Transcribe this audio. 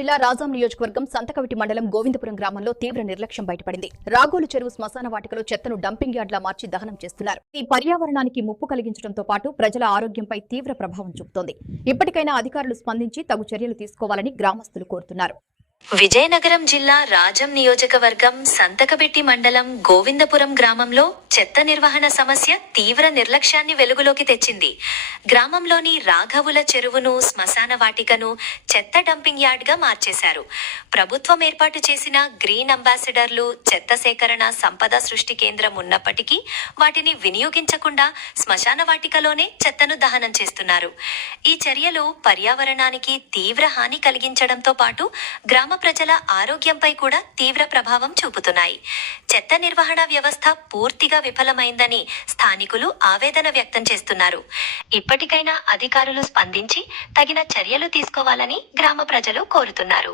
జిల్లా రాజాం నియోజకవర్గం సంతకవిటి మండలం గోవిందపురం గ్రామంలో తీవ్ర నిర్లక్ష్యం బయటపడింది. రాగోలు చెరువు శ్మశాన వాటికలో చెత్తను డంపింగ్ యార్డ్లా మార్చి దహనం చేస్తున్నారు. ఈ పర్యావరణానికి ముప్పు కలిగించడంతో పాటు ప్రజల ఆరోగ్యంపై తీవ్ర ప్రభావం చూపుతోంది. ఇప్పటికైనా అధికారులు స్పందించి తగు చర్యలు తీసుకోవాలని గ్రామస్తులు కోరుతున్నారు. విజయనగరం జిల్లా రాజం నియోజకవర్గం సంతకబెట్టి మండలం గోవిందపురం గ్రామంలో చెత్త నిర్వహణ సమస్య తీవ్ర నిర్లక్ష్యాన్ని వెలుగులోకి తెచ్చింది. గ్రామంలోని రాఘవుల చెరువును, శ్మశాన వాటికను చెత్త డంపింగ్ యార్డ్ గా మార్చేశారు. ప్రభుత్వం ఏర్పాటు చేసిన గ్రీన్ అంబాసిడర్లు, చెత్త సేకరణ, సంపద సృష్టి కేంద్రం ఉన్నప్పటికీ వాటిని వినియోగించకుండా శ్మశాన వాటికలోనే చెత్తను దహనం చేస్తున్నారు. ఈ చర్యలు పర్యావరణానికి తీవ్ర హాని కలిగించడంతో పాటు గ్రామ ప్రజల ఆరోగ్యంపై కూడా తీవ్ర ప్రభావం చూపుతున్నాయి. చెత్త నిర్వహణ వ్యవస్థ పూర్తిగా విఫలమైందని స్థానికులు ఆవేదన వ్యక్తం చేస్తున్నారు. ఇప్పటికైనా అధికారులు స్పందించి తగిన చర్యలు తీసుకోవాలని గ్రామ ప్రజలు కోరుతున్నారు.